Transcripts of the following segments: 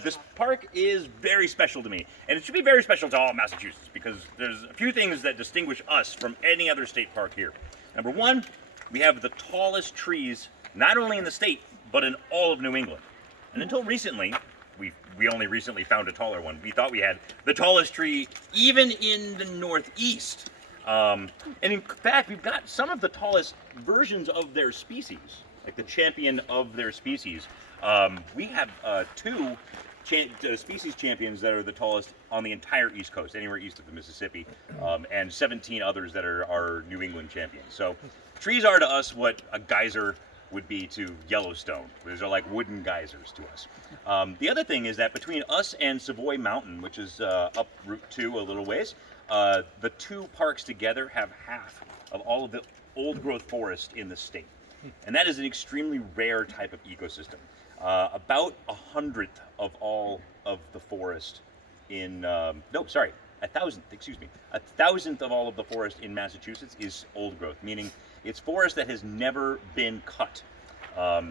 This park is very special to me, and it should be very special to all Massachusetts because there's a few things that distinguish us from any other state park here. Number one, we have the tallest trees, not only in the state, but in all of New England. And until recently, we only recently found a taller one. We thought we had the tallest tree even in the Northeast. And in fact, we've got some of the tallest versions of their species, like the champion of their species. We have two species champions that are the tallest on the entire East Coast, anywhere east of the Mississippi, and 17 others that are our New England champions. So trees are to us what a geyser would be to Yellowstone. These are like wooden geysers to us. The other thing is that between us and Savoy Mountain, which is up Route 2 a little ways, the two parks together have half of all of the old growth forest in the state. And that is an extremely rare type of ecosystem. About 1/100th of all of the forest in, a thousandth of all of the forest in Massachusetts is old growth, meaning it's forest that has never been cut.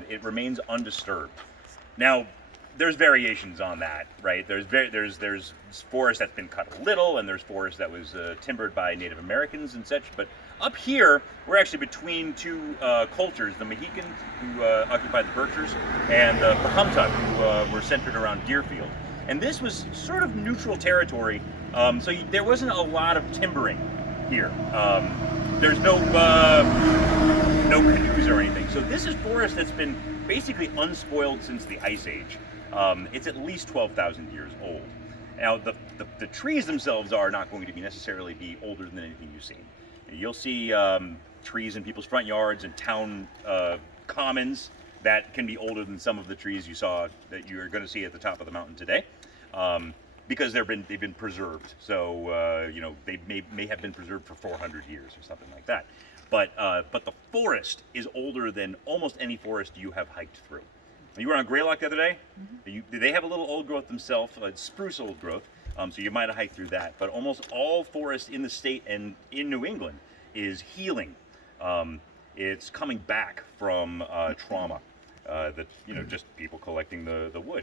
It remains undisturbed. Now, there's variations on that, right? There's forest that's been cut a little, and there's forest that was timbered by Native Americans and such. But up here, we're actually between two cultures: the Mohican, who occupied the Berkshires, and the Pahumtuck, who were centered around Deerfield. And this was sort of neutral territory, so there wasn't a lot of timbering here. There's no canoes or anything. So this is forest that's been basically unspoiled since the Ice Age. It's at least 12,000 years old. Now, the trees themselves are not going to necessarily be older than anything you've seen. You'll see trees in people's front yards and town commons that can be older than some of the trees you saw that you're going to see at the top of the mountain today, because they've been preserved. So they may have been preserved for 400 years or something like that. But the forest is older than almost any forest you have hiked through. You were on Greylock the other day. Mm-hmm. They have a little old growth themselves, spruce old growth. So you might have hiked through that. But almost all forest in the state and in New England is healing. It's coming back from trauma. Just people collecting the wood.